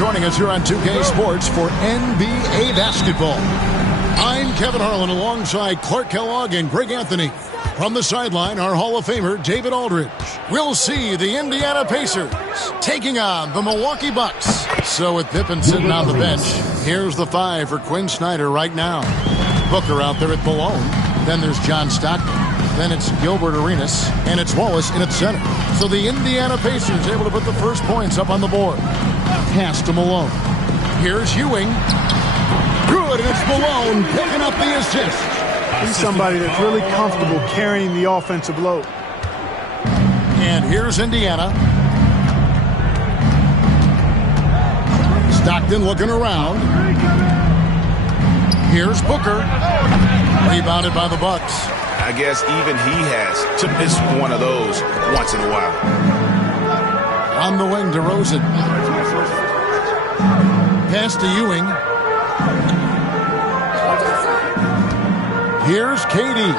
joining us here on 2K Sports for NBA basketball. I'm Kevin Harlan alongside Clark Kellogg and Greg Anthony. From the sideline, our Hall of Famer, David Aldridge. We'll see the Indiana Pacers taking on the Milwaukee Bucks. So with Pippen sitting on the bench, here's the 5 for Quinn Snyder right now. Booker out there at Malone. Then there's John Stockton. Then it's Gilbert Arenas. And it's Wallace in its center. So the Indiana Pacers able to put the first points up on the board. Pass to Malone. Here's Ewing. Good, and it's Malone picking up the assist. He's somebody that's really comfortable carrying the offensive load. And here's Indiana. Stockton looking around. Here's Booker. Rebounded by the Bucks. I guess even he has to miss one of those once in a while. On the wing, DeRozan. Pass to Ewing. Here's KD.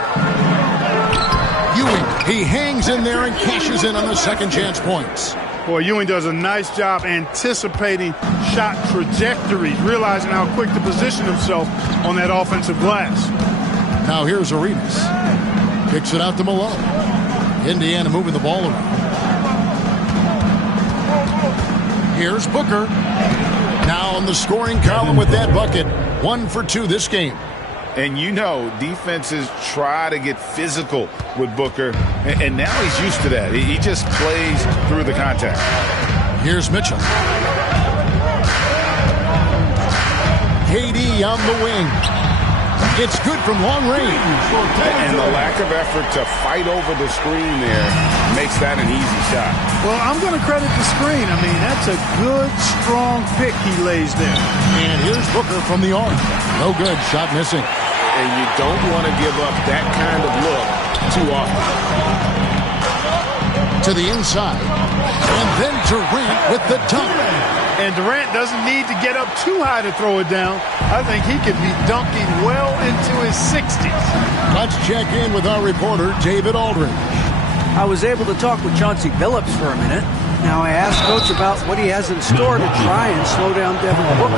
Ewing, he hangs in there and cashes in on the second chance points. Boy, Ewing does a nice job anticipating shot trajectories, realizing how quick to position himself on that offensive glass. Now here's Arenas. Kicks it out to Malone. Indiana moving the ball around. Here's Booker. Now on the scoring column with that bucket. 1 for 2 this game. And you know, defenses try to get physical with Booker, and now he's used to that. He just plays through the contact. Here's Mitchell. KD on the wing. It's good from long range. And the lack of effort to fight over the screen there makes that an easy shot. Well, I'm going to credit the screen. I mean, that's a good, strong pick he lays there. And here's Booker from the arc. No good. Shot missing. And you don't want to give up that kind of look too often. To the inside. And then Durant with the dunk. And Durant doesn't need to get up too high to throw it down. I think he could be dunking well into his 60s. Let's check in with our reporter, David Aldridge. I was able to talk with Chauncey Billups for a minute. Now I asked Coach about what he has in store to try and slow down Devin Booker.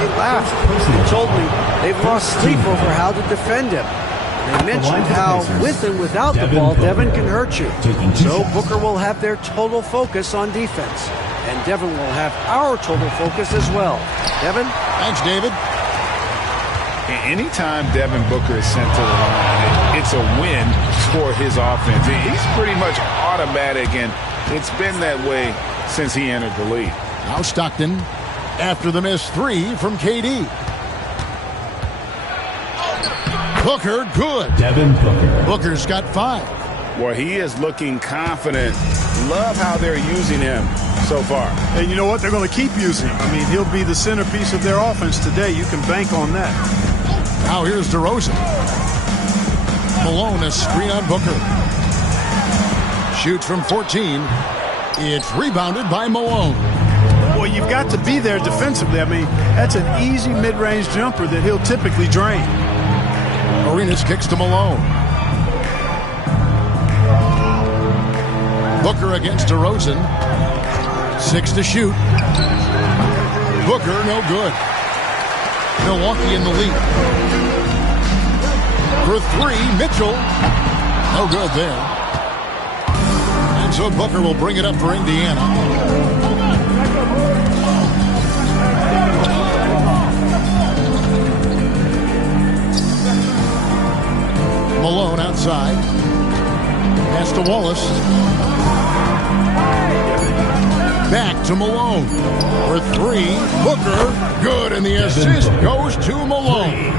They laughed. They told me they've lost sleep over how to defend him. They mentioned how, with and without the ball, Devin can hurt you. So Booker will have their total focus on defense. And Devin will have our total focus as well. Devin? Thanks, David. Anytime Devin Booker is sent to the line, it's a win for his offense. He's pretty much automatic, and it's been that way since he entered the league. Now Stockton after the missed 3 from KD. Booker, good. Devin Booker. Booker's got 5. Well, he is looking confident. Love how they're using him so far. And you know what? They're going to keep using him. I mean, he'll be the centerpiece of their offense today. You can bank on that. Now here's DeRozan. Malone, a screen on Booker. Shoots from 14. It's rebounded by Malone. Well, you've got to be there defensively. I mean, that's an easy mid-range jumper that he'll typically drain. Arenas kicks to Malone. Booker against DeRozan. 6 to shoot. Booker, no good. Milwaukee in the lead. For 3, Mitchell. No good there. And so Booker will bring it up for Indiana. Malone outside. Pass to Wallace. Back to Malone. For 3, Booker. Good, and the assist goes to Malone.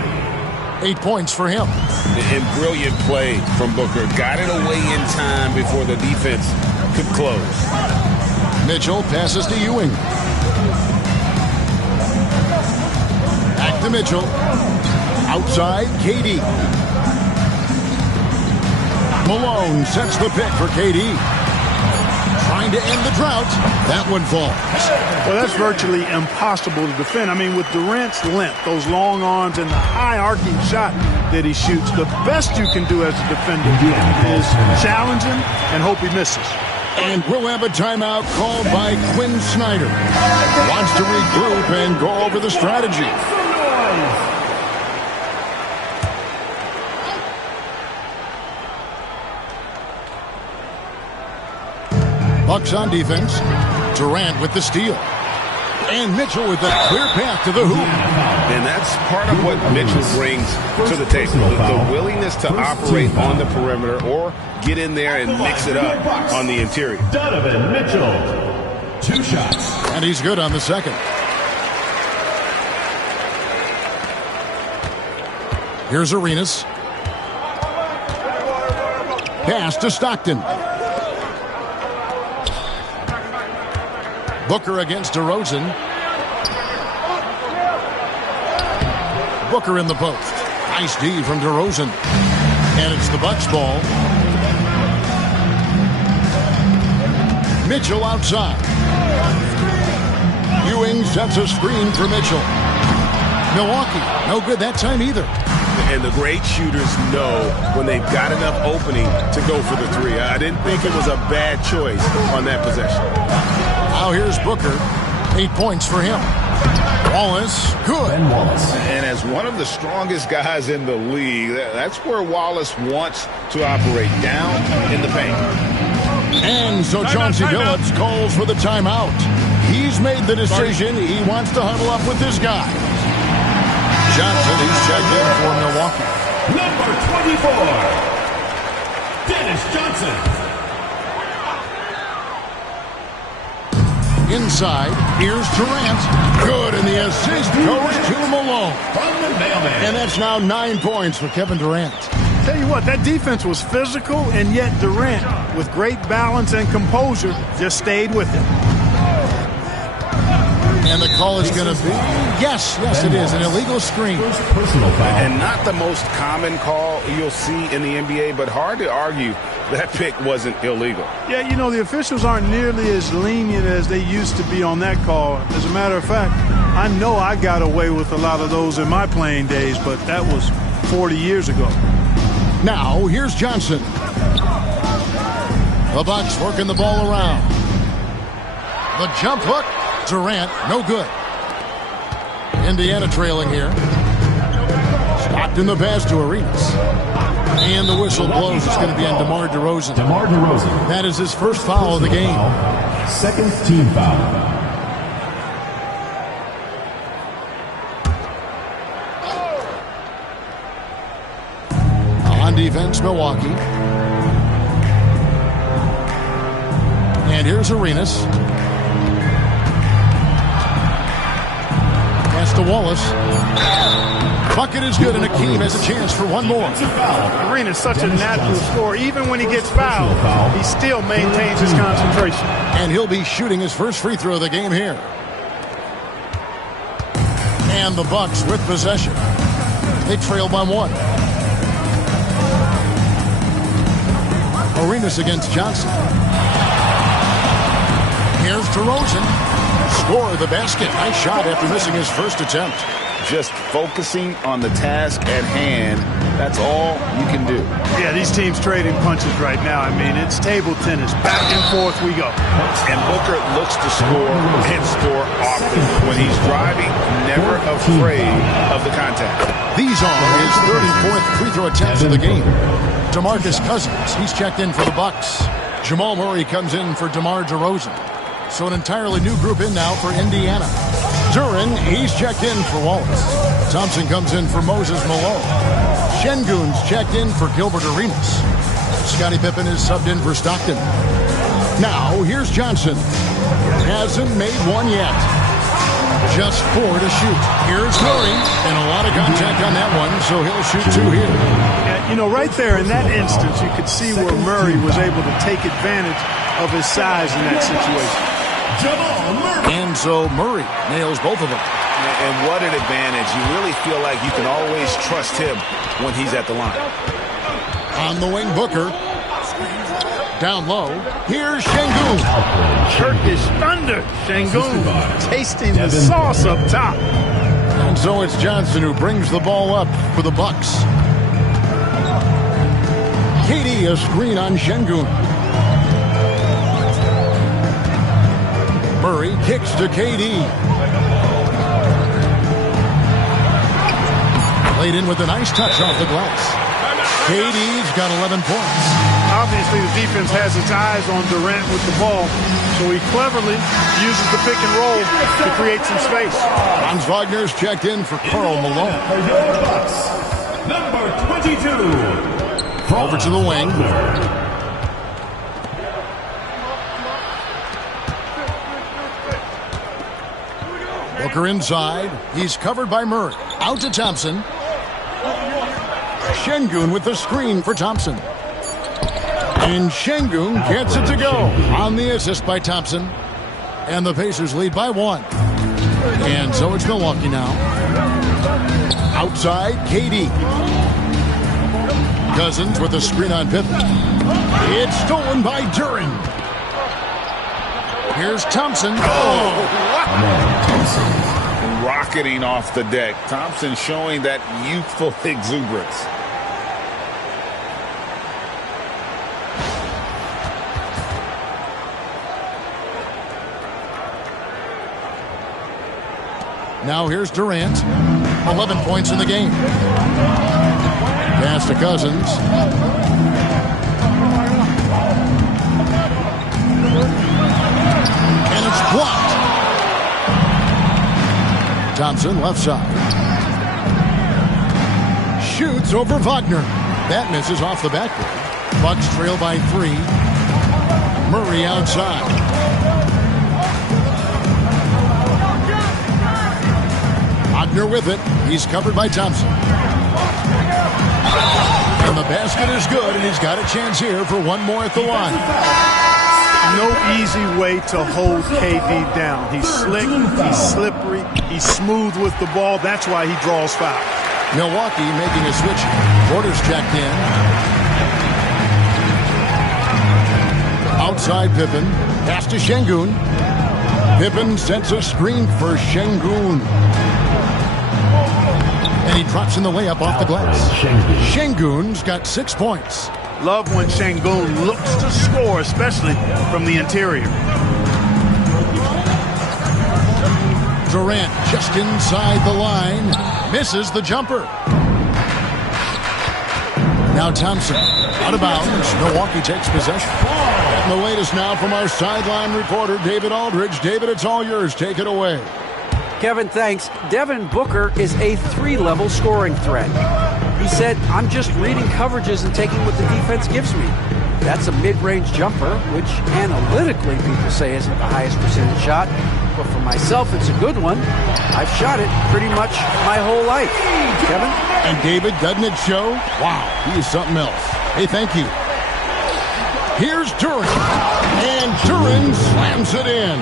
8 points for him. And brilliant play from Booker. Got it away in time before the defense could close. Mitchell passes to Ewing. Back to Mitchell. Outside, KD. Malone sets the pick for KD. Trying to end the drought. That one falls. Well, that's virtually impossible to defend. I mean, with Durant's length, those long arms, and the high arcing shot that he shoots, the best you can do as a defender is challenge him and hope he misses. And we'll have a timeout called by Quinn Snyder. Wants to regroup and go over the strategy. Bucks on defense. Durant with the steal. And Mitchell with a clear path to the hoop. And that's part of what Mitchell brings to the table. The willingness to operate on the perimeter or get in there and mix it up on the interior. Donovan Mitchell, 2 shots. And he's good on the second. Here's Arenas. Pass to Stockton. Booker against DeRozan. Booker in the post. Nice D from DeRozan. And it's the Bucks ball. Mitchell outside. Ewing sets a screen for Mitchell. Milwaukee, no good that time either. And the great shooters know when they've got enough opening to go for the 3. I didn't think it was a bad choice on that possession. Now here's Booker. 8 points for him. Wallace, good. And as one of the strongest guys in the league, that's where Wallace wants to operate, down in the paint. And so Chauncey Billups calls for the timeout. He's made the decision. He wants to huddle up with this guy. Johnson, he's checked in for Milwaukee. Number 24, Dennis Johnson. Inside, here's Durant. Good, and the assist goes to Malone. From the mailman. And that's now 9 points for Kevin Durant. Tell you what, that defense was physical, and yet Durant, with great balance and composure, just stayed with it. And the call is going to be, yes, it is, an illegal screen. Personal foul. And not the most common call you'll see in the NBA, but hard to argue that pick wasn't illegal. Yeah, you know, the officials aren't nearly as lenient as they used to be on that call. As a matter of fact, I know I got away with a lot of those in my playing days, but that was 40 years ago. Now, here's Johnson. The Bucks working the ball around. The jump hook. Durant, no good. Indiana trailing here. Stockton the pass to Arenas. And the whistle blows. It's going to be on DeMar DeRozan. DeMar DeRozan. That is his first foul of the game. Second team foul. On defense, Milwaukee. And here's Arenas. Pass to Wallace. Bucket is good, and Akeem has a chance for one more. Arena's such a natural scorer. Even when he gets fouled, he still maintains his concentration. And he'll be shooting his first free throw of the game here. And the Bucks with possession. They trail by 1. Arenas against Johnson. Here's DeRozan. Score the basket. Nice shot after missing his first attempt. Just focusing on the task at hand, that's all you can do. Yeah, these teams trading punches right now. I mean, it's table tennis. Back and forth we go. And Booker looks to score and score often. When he's driving, never afraid of the contact. These are his 34th free throw attempts of the game. DeMarcus Cousins, he's checked in for the Bucks. Jamal Murray comes in for DeMar DeRozan. So an entirely new group in now for Indiana. Duran, he's checked in for Wallace. Thompson comes in for Moses Malone. Şengün's checked in for Gilbert Arenas. Scottie Pippen is subbed in for Stockton. Now, here's Johnson. Hasn't made one yet. Just 4 to shoot. Here's Murray, and a lot of contact on that one, so he'll shoot 2 here. Yeah, you know, right there in that instance, you could see where Murray was able to take advantage of his size in that situation. And so Murray nails both of them. And what an advantage. You really feel like you can always trust him when he's at the line. On the wing, Booker. Down low. Here's Şengün. Turkish thunder. Şengün tasting the sauce up top. And so it's Johnson who brings the ball up for the Bucks. KD a screen on Şengün. Murray kicks to KD. Laid in with a nice touch off the glass. KD's got 11 points. Obviously, the defense has its eyes on Durant with the ball, so he cleverly uses the pick and roll to create some space. Franz Wagner's checked in for Karl Malone. Number 22. Over to the wing. Booker inside. He's covered by Murray. Out to Thompson. Şengün with the screen for Thompson. And Şengün gets it to go on the assist by Thompson. And the Pacers lead by 1. And so it's Milwaukee now. Outside, KD. Cousins with a screen on Pippen. It's stolen by Duren. Here's Thompson. Rocketing off the deck. Thompson showing that youthful exuberance. Now here's Durant. 11 points in the game. Pass to Cousins. And it's blocked. Thompson left side. Shoots over Wagner. That misses off the backboard. Bucks trail by 3. Murray outside. Wagner with it. He's covered by Thompson. And the basket is good, and he's got a chance here for one more at the line. No easy way to hold KD down. He's slick, he's slippery, he's smooth with the ball. That's why he draws fouls. Milwaukee making a switch. Porter's checked in. Outside Pippen. Pass to Şengün. Pippen sets a screen for Şengün. And he drops in the layup off the glass. Şengün's got 6 points. Love when Şengün looks to score, especially from the interior. Durant just inside the line. Misses the jumper. Now Thompson out of bounds. Milwaukee takes possession. And the latest now from our sideline reporter, David Aldridge. David, it's all yours. Take it away. Kevin, thanks. Devin Booker is a 3-level scoring threat. He said, I'm just reading coverages and taking what the defense gives me. That's a mid-range jumper, which analytically people say isn't the highest percentage shot. But for myself, it's a good one. I've shot it pretty much my whole life. Kevin? And David, doesn't it show? Wow, he is something else. Hey, thank you. Here's Duren. And Duren slams it in.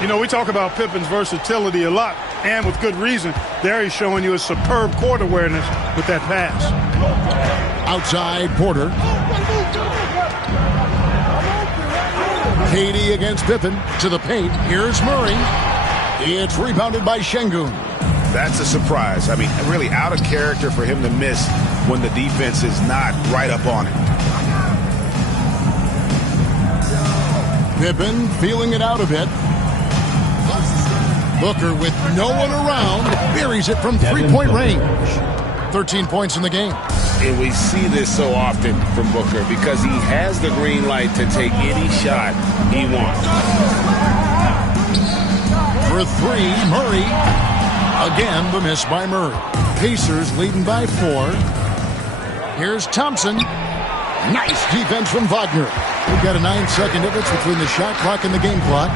You know, we talk about Pippen's versatility a lot, and with good reason. There he's showing you a superb court awareness with that pass. Outside, Porter. KD against Pippen to the paint. Here's Murray. It's rebounded by Şengün. That's a surprise. I mean, really out of character for him to miss when the defense is not right up on it. Pippen feeling it out a bit. Booker with no one around buries it from three-point range. 13 points in the game. And we see this so often from Booker because he has the green light to take any shot he wants. For 3, Murray. Again, the miss by Murray. Pacers leading by 4. Here's Thompson. Nice defense from Wagner. We've got a 9-second difference between the shot clock and the game clock.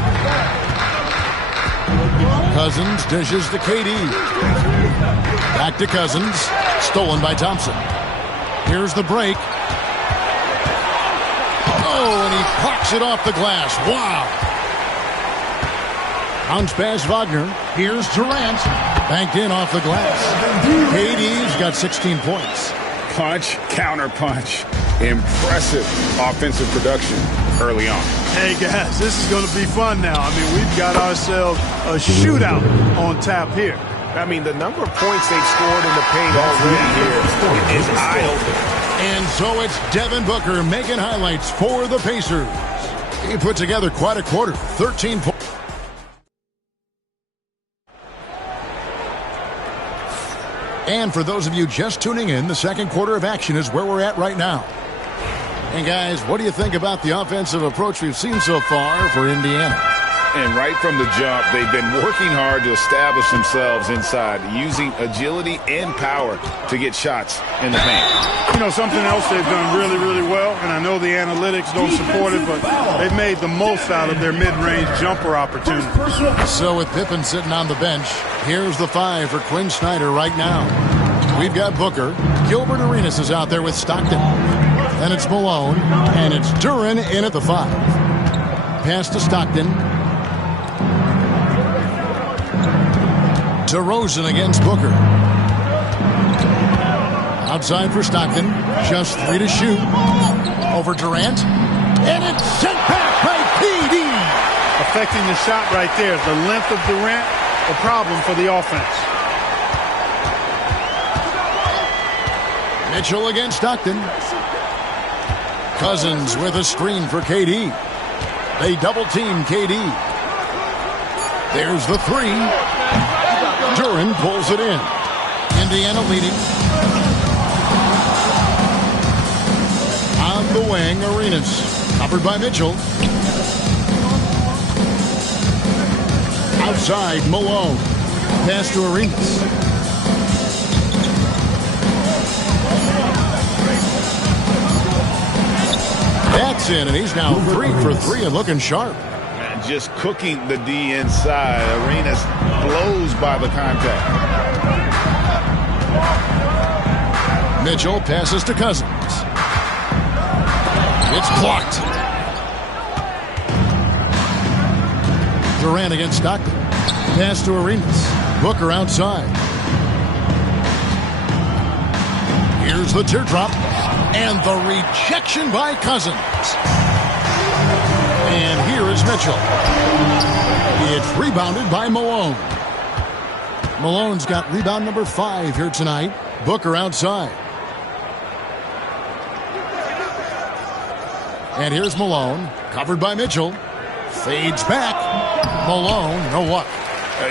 Cousins dishes to KD. Back to Cousins. Stolen by Thompson. Here's the break. Oh, and he clocks it off the glass. Wow. Bounce pass Wagner. Here's Durant. Banked in off the glass. KD's got 16 points. Punch, counter punch. Impressive offensive production early on. Hey, guys, this is going to be fun now. I mean, we've got ourselves a shootout on tap here. I mean, the number of points they've scored in the paint already here is eye-opening. And so it's Devin Booker making highlights for the Pacers. He put together quite a quarter. 13 points. And for those of you just tuning in, the second quarter of action is where we're at right now. And guys, what do you think about the offensive approach we've seen so far for Indiana? And right from the jump, they've been working hard to establish themselves inside, using agility and power to get shots in the paint. You know, something else they've done really, really well, and I know the analytics don't support it, but they've made the most out of their mid-range jumper opportunity. So with Pippen sitting on the bench, here's the 5 for Quinn Snyder right now. We've got Booker. Gilbert Arenas is out there with Stockton. Then it's Malone, and it's Duren in at the 5. Pass to Stockton. DeRozan against Booker. Outside for Stockton. Just 3 to shoot. Over Durant. And it's sent back by KD. Affecting the shot right there. The length of Durant, a problem for the offense. Mitchell against Stockton. Cousins with a screen for KD. They double-team KD. There's the 3. Duren pulls it in. Indiana leading. On the wing, Arenas. Covered by Mitchell. Outside, Malone. Pass to Arenas. That's in, and he's now 3 for 3 and looking sharp. And just cooking the D inside. Arenas blows by the contact. Mitchell passes to Cousins. It's blocked. Durant against Stockton. Pass to Arenas. Booker outside. Here's the teardrop. And the rejection by Cousins. And here is Mitchell. It's rebounded by Malone. Malone's got rebound number 5 here tonight. Booker outside. And here's Malone. Covered by Mitchell. Fades back. Malone, no luck.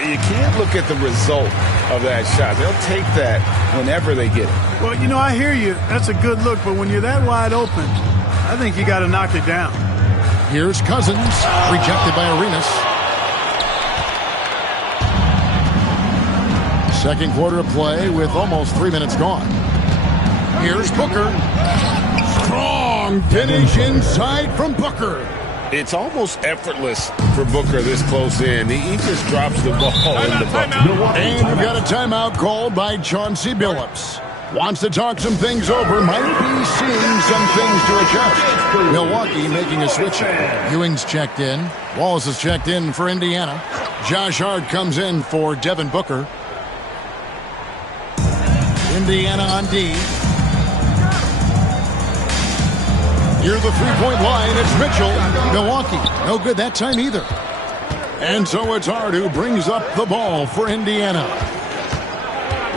You can't look at the result of that shot. They'll take that whenever they get it. Well, you know, I hear you. That's a good look, but when you're that wide open, I think you got to knock it down. Here's Cousins, rejected by Arenas. Second quarter of play with almost 3 minutes gone. Here's Booker. Strong finish inside from Booker. It's almost effortless for Booker this close in. He just drops the ball in the bucket. And we've got a timeout called by Chauncey Billups. Wants to talk some things over. Might be seeing some things to adjust. Milwaukee making a switch. Ewing's checked in. Wallace is checked in for Indiana. Josh Hart comes in for Devin Booker. Indiana on D. Near the three-point line, it's Mitchell. Milwaukee, no good that time either. And so it's Hart who brings up the ball for Indiana.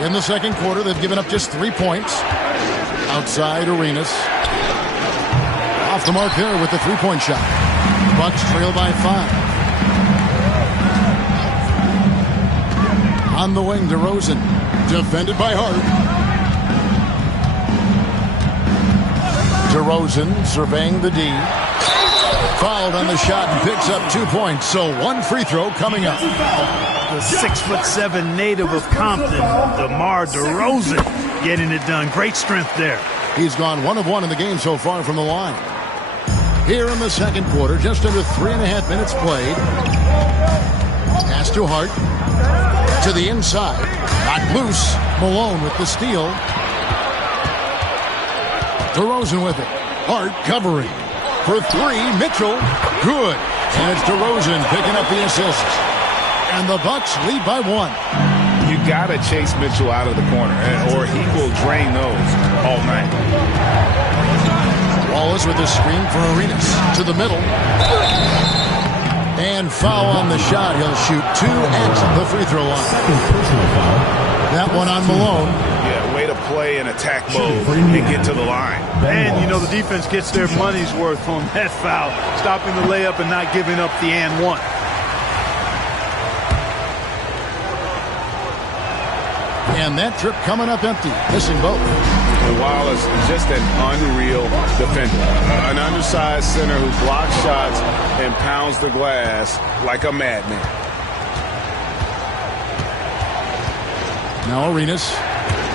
In the second quarter, they've given up just 3 points. Outside, Arenas. Off the mark there with the three-point shot. Bucks trail by 5. On the wing, DeRozan. Defended by Hart. DeRozan surveying the D. Fouled on the shot and picks up 2 points. So 1 free throw coming up. The 6'7" native of Compton, DeMar DeRozan, getting it done. Great strength there. He's gone 1 of 1 in the game so far from the line. Here in the second quarter, just under 3.5 minutes played. Pass to Hart. To the inside. Knocked loose. Malone with the steal. DeRozan with it. Hart covering. For 3, Mitchell. Good. And it's DeRozan picking up the assist. And the Bucks lead by 1. You got to chase Mitchell out of the corner, or he will drain those all night. Wallace with the screen for Arenas. To the middle. And foul on the shot. He'll shoot 2 at the free throw line. That one on Malone. Yeah, way to play in attack mode and get to the line. And, you know, the defense gets their money's worth on that foul. Stopping the layup and not giving up the and one. And that trip coming up empty, missing both. And Wallace, just an unreal defender. An undersized center who blocks shots and pounds the glass like a madman. Now Arenas,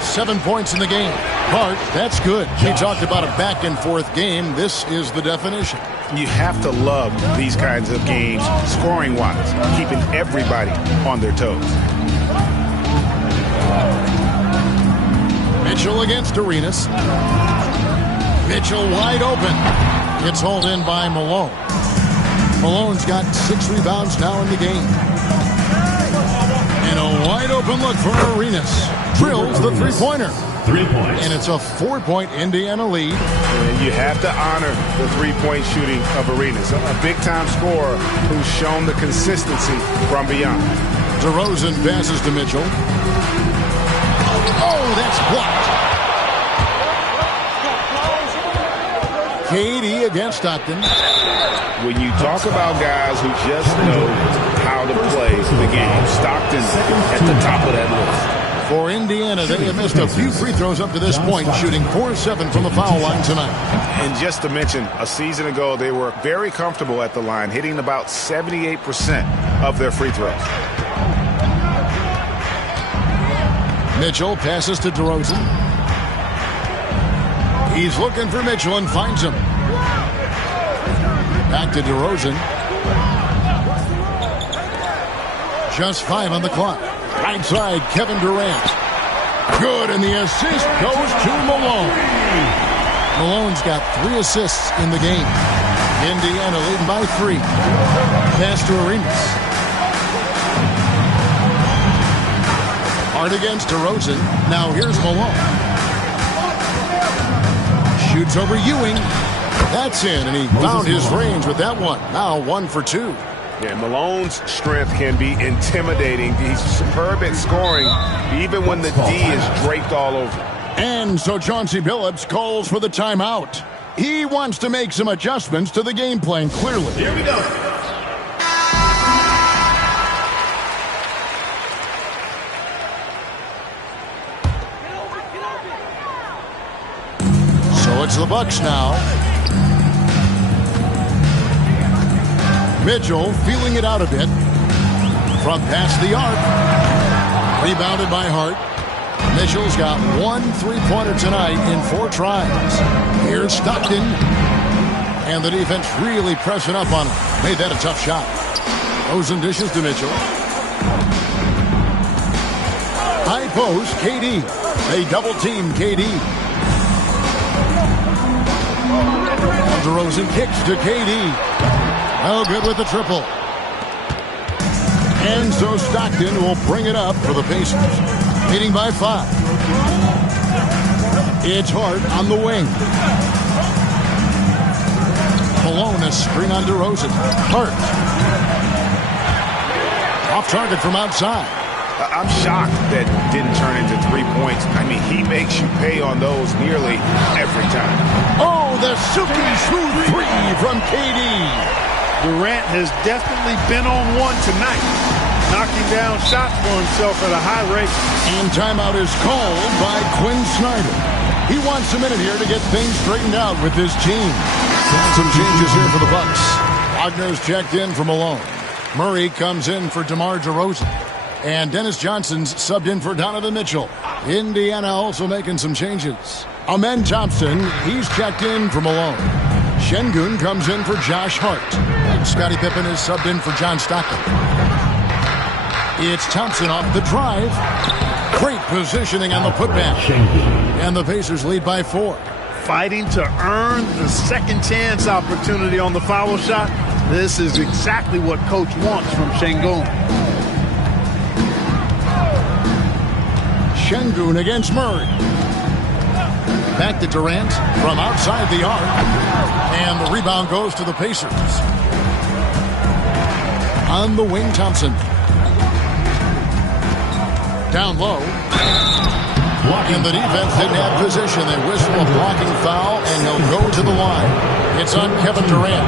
7 points in the game. Hart, that's good. He talked about a back-and-forth game. This is the definition. You have to love these kinds of games, scoring-wise, keeping everybody on their toes. Mitchell against Arenas. Mitchell wide open. It's hauled in by Malone. Malone's got 6 rebounds now in the game. And a wide open look for Arenas. Drills the three-pointer. 3 points. And it's a 4-point Indiana lead. And you have to honor the three-point shooting of Arenas. A big-time scorer who's shown the consistency from beyond. DeRozan passes to Mitchell. Oh, that's blocked. KD against Stockton. When you talk about guys who just know how to play the game, Stockton at the top of that list. For Indiana, they have missed a few free throws up to this point, shooting 4-7 from the foul line tonight. And just to mention, a season ago, they were very comfortable at the line, hitting about 78% of their free throws. Mitchell passes to DeRozan. He's looking for Mitchell and finds him. Back to DeRozan. Just 5 on the clock. Right side, Kevin Durant. Good, and the assist goes to Malone. Malone's got 3 assists in the game. Indiana leading by 3. Pass to Arenas. Hard against DeRozan. Now here's Malone. Shoots over Ewing. That's in, and he found his range with that one. Now 1 for 2. Yeah, Malone's strength can be intimidating. He's superb at scoring, even when the D is draped all over. And so Chauncey Billups calls for the timeout. He wants to make some adjustments to the game plan, clearly. Here we go. So it's the Bucks now. Mitchell feeling it out a bit. From past the arc. Rebounded by Hart. Mitchell's got 1 3-pointer tonight in 4 tries. Here's Stockton. And the defense really pressing up on him. Made that a tough shot. Rosen dishes to Mitchell. High post, KD. They double-team KD. DeRozan kicks to KD. Oh, good with the triple. And so Stockton will bring it up for the Pacers. Leading by 5. It's Hart on the wing. Malone, a screen on DeRozan. Hart. Off target from outside. I'm shocked that didn't turn into 3 points. I mean, he makes you pay on those nearly every time. Oh, the silky smooth 3 from KD. Durant has definitely been on one tonight, knocking down shots for himself at a high rate. And timeout is called by Quinn Snyder. He wants a minute here to get things straightened out with his team. Some changes here for the Bucks. Wagner's checked in for Malone. Murray comes in for DeMar DeRozan. And Dennis Johnson's subbed in for Donovan Mitchell. Indiana also making some changes. Amen Thompson, he's checked in for Malone. Şengün comes in for Josh Hart. Scottie Pippen is subbed in for John Stockton. It's Thompson off the drive. Great positioning on the putback. And the Pacers lead by 4. Fighting to earn the second chance opportunity on the foul shot. This is exactly what Coach wants from Şengün. Şengün against Murray. Back to Durant from outside the arc. And the rebound goes to the Pacers. On the wing, Thompson. Down low. And the defense didn't have position. They whistle a blocking foul, and he'll go to the line. It's on Kevin Durant.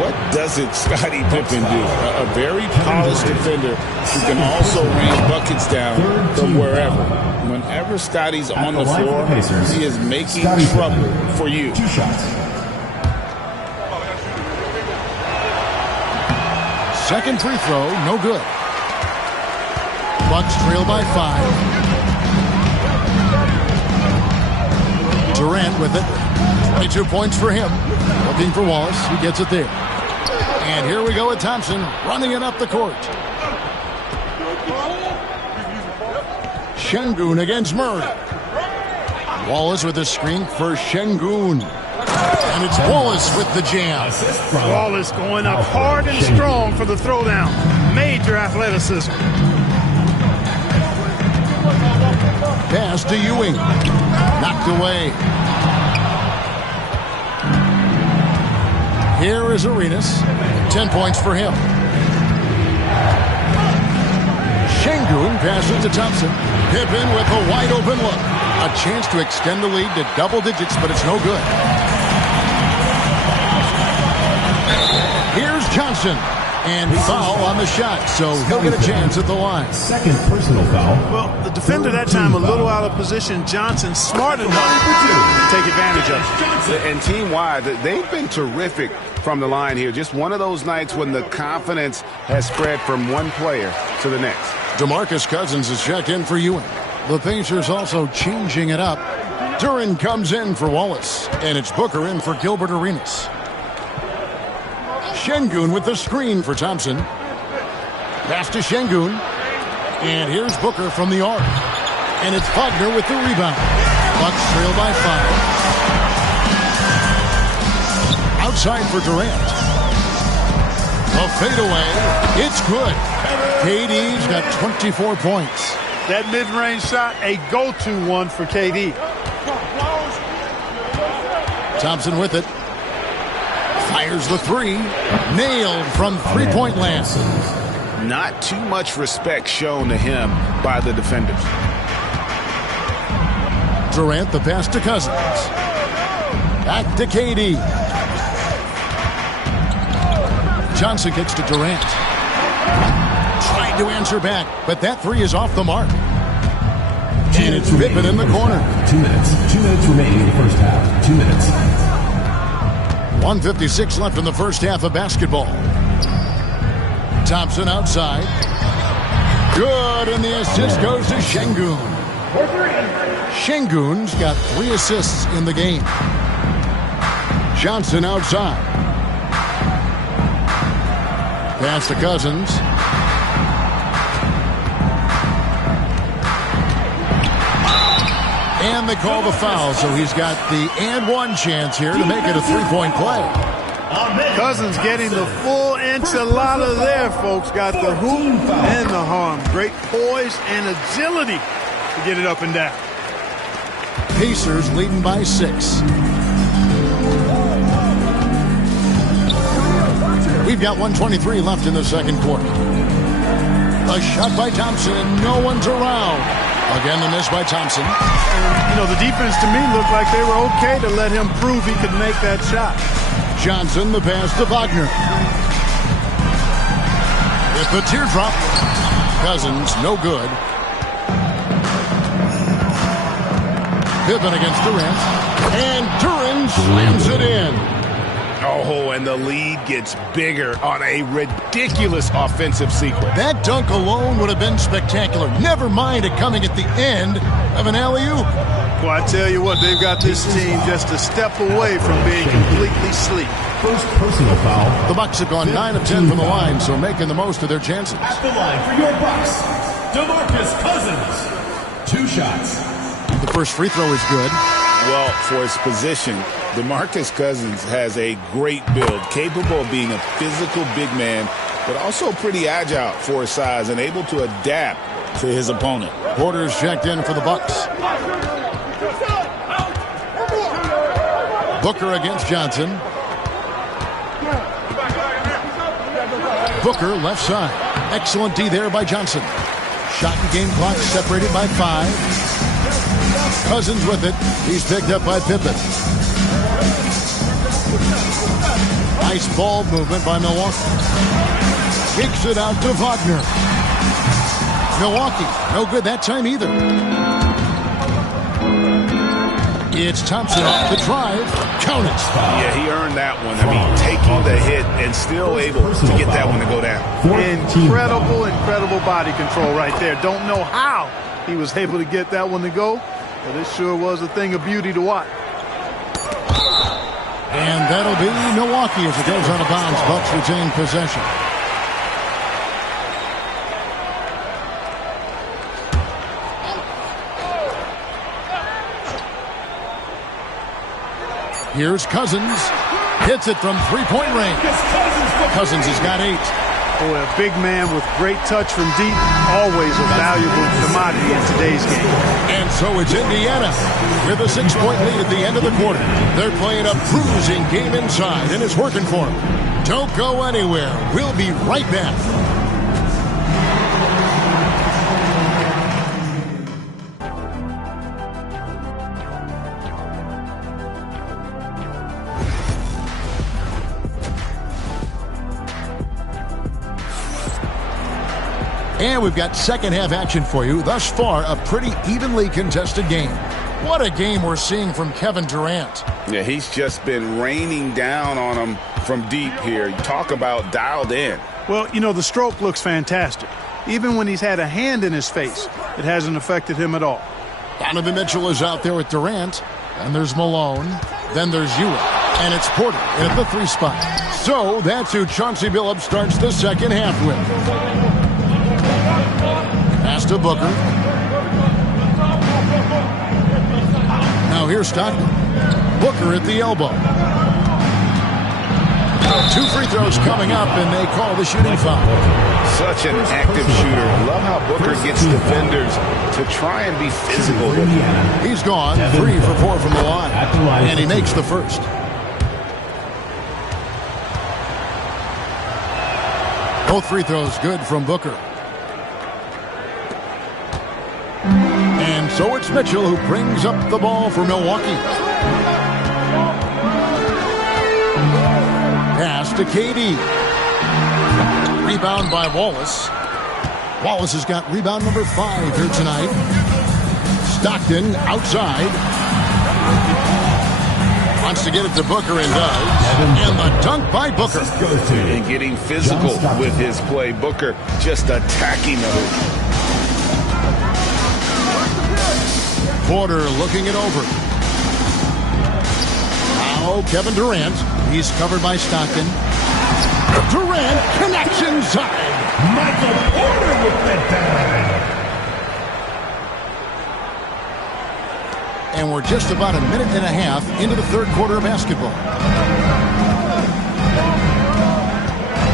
What doesn't Scottie Pippen do? A very polished defender who can also rain buckets down from wherever. Whenever Scottie's on the floor, he is making trouble for you. 2 shots. Second free throw, no good. Bucks trail by 5. Durant with it. 22 points for him. Looking for Wallace. He gets it there. And here we go with Thompson running it up the court. Şengün against Murray. Wallace with a screen for Şengün. And it's Wallace with the jam. Wallace going up hard and strong for the throwdown. Major athleticism. Pass to Ewing. Knocked away. Here is Arenas. 10 points for him. Şengün passes to Thompson. Pippen with a wide open look. A chance to extend the lead to double digits, but it's no good. Here's Johnson. And foul on the shot, so he'll get a chance at the line. Second personal foul. Well, the defender that time a little out of position. Johnson smart enough to take advantage of it. And team-wide, they've been terrific from the line here. Just one of those nights when the confidence has spread from one player to the next. DeMarcus Cousins is checked in for Ewing. The Pacers also changing it up. Duran comes in for Wallace, and it's Booker in for Gilbert Arenas. Şengün with the screen for Thompson. Pass to Şengün. And here's Booker from the arc. And it's Wagner with the rebound. Bucks trail by 5. Outside for Durant. A fadeaway. It's good. KD's got 24 points. That mid-range shot, a go-to one for KD. Thompson with it. Fires the 3. Nailed from three-point land. Not too much respect shown to him by the defenders. Durant the pass to Cousins. Back to KD. Johnson kicks to Durant. Trying to answer back, but that 3 is off the mark. And it's Pippen in the corner. 2 minutes. 2 minutes remaining in the first half. 2 minutes. 1:56 left in the first half of basketball. Thompson outside. Good, and the assist goes to Şengün. Şengün's got 3 assists in the game. Johnson outside. Pass to Cousins. And they call the foul, so he's got the and one chance here to make it a 3-point play. Cousins getting the full enchilada there, folks. Got the hoop and the harm. Great poise and agility to get it up and down. Pacers leading by 6. We've got 1:23 left in the second quarter. A shot by Thompson, and no one's around. Again, the miss by Thompson. You know, the defense to me looked like they were okay to let him prove he could make that shot. Johnson, the pass to Wagner. With the teardrop. Cousins, no good. Pippen against Durant. And Duran slams it in. Oh, and the lead gets bigger on a ridiculous offensive sequence. That dunk alone would have been spectacular. Never mind it coming at the end of an alley-oop. Well, I tell you what, they've got this team just a step away from being completely asleep. First personal foul. The Bucks have gone 9 of 10 from the line, so making the most of their chances. At the line for your Bucks, DeMarcus Cousins. 2 shots. The first free throw is good. Well, for his position, DeMarcus Cousins has a great build, capable of being a physical big man, but also pretty agile for his size and able to adapt to his opponent. Porter's checked in for the Bucks. Booker against Johnson. Booker left side. Excellent D there by Johnson. Shot and game clock separated by 5. Cousins with it. He's picked up by Pippen. Nice ball movement by Milwaukee. Kicks it out to Wagner. Milwaukee, no good that time either. It's Thompson off the drive. Count it. Yeah, he earned that one. I mean, taking the hit and still able to get that one to go down. Incredible body control right there. Don't know how he was able to get that one to go, but it sure was a thing of beauty to watch. And that'll be Milwaukee as it goes out of bounds. Bucks retain possession. Here's Cousins. Hits it from three-point range. Cousins has got 8. Boy, a big man with great touch from deep. Always a valuable commodity in today's game. And so it's Indiana with a 6-point lead at the end of the quarter. They're playing a bruising game inside, and it's working for them. Don't go anywhere. We'll be right back. And we've got second half action for you. Thus far, a pretty evenly contested game. What a game we're seeing from Kevin Durant. Yeah, he's just been raining down on him from deep here. You talk about dialed in. Well, you know, the stroke looks fantastic. Even when he's had a hand in his face, it hasn't affected him at all. Donovan Mitchell is out there with Durant. And there's Malone. Then there's Ewing. And it's Porter at the 3 spot. So that's who Chauncey Billups starts the second half with. Pass to Booker. Now here's Stockton. Booker at the elbow. 2 free throws coming up, and they call the shooting foul. Such an active shooter. Love how Booker gets defenders to try and be physical with him. He's gone 3 for 4 from the line, and he makes the first. Both free throws good from Booker. And so it's Mitchell who brings up the ball for Milwaukee. Pass to KD. Rebound by Wallace. Wallace has got rebound number 5 here tonight. Stockton outside. Wants to get it to Booker and does. And the dunk by Booker. And getting physical with his play. Booker just attacking the hoop. Porter looking it over. Now Kevin Durant. He's covered by Stockton. Durant connects inside. Michael Porter with the bag. And we're just about a minute and a half into the third quarter of basketball.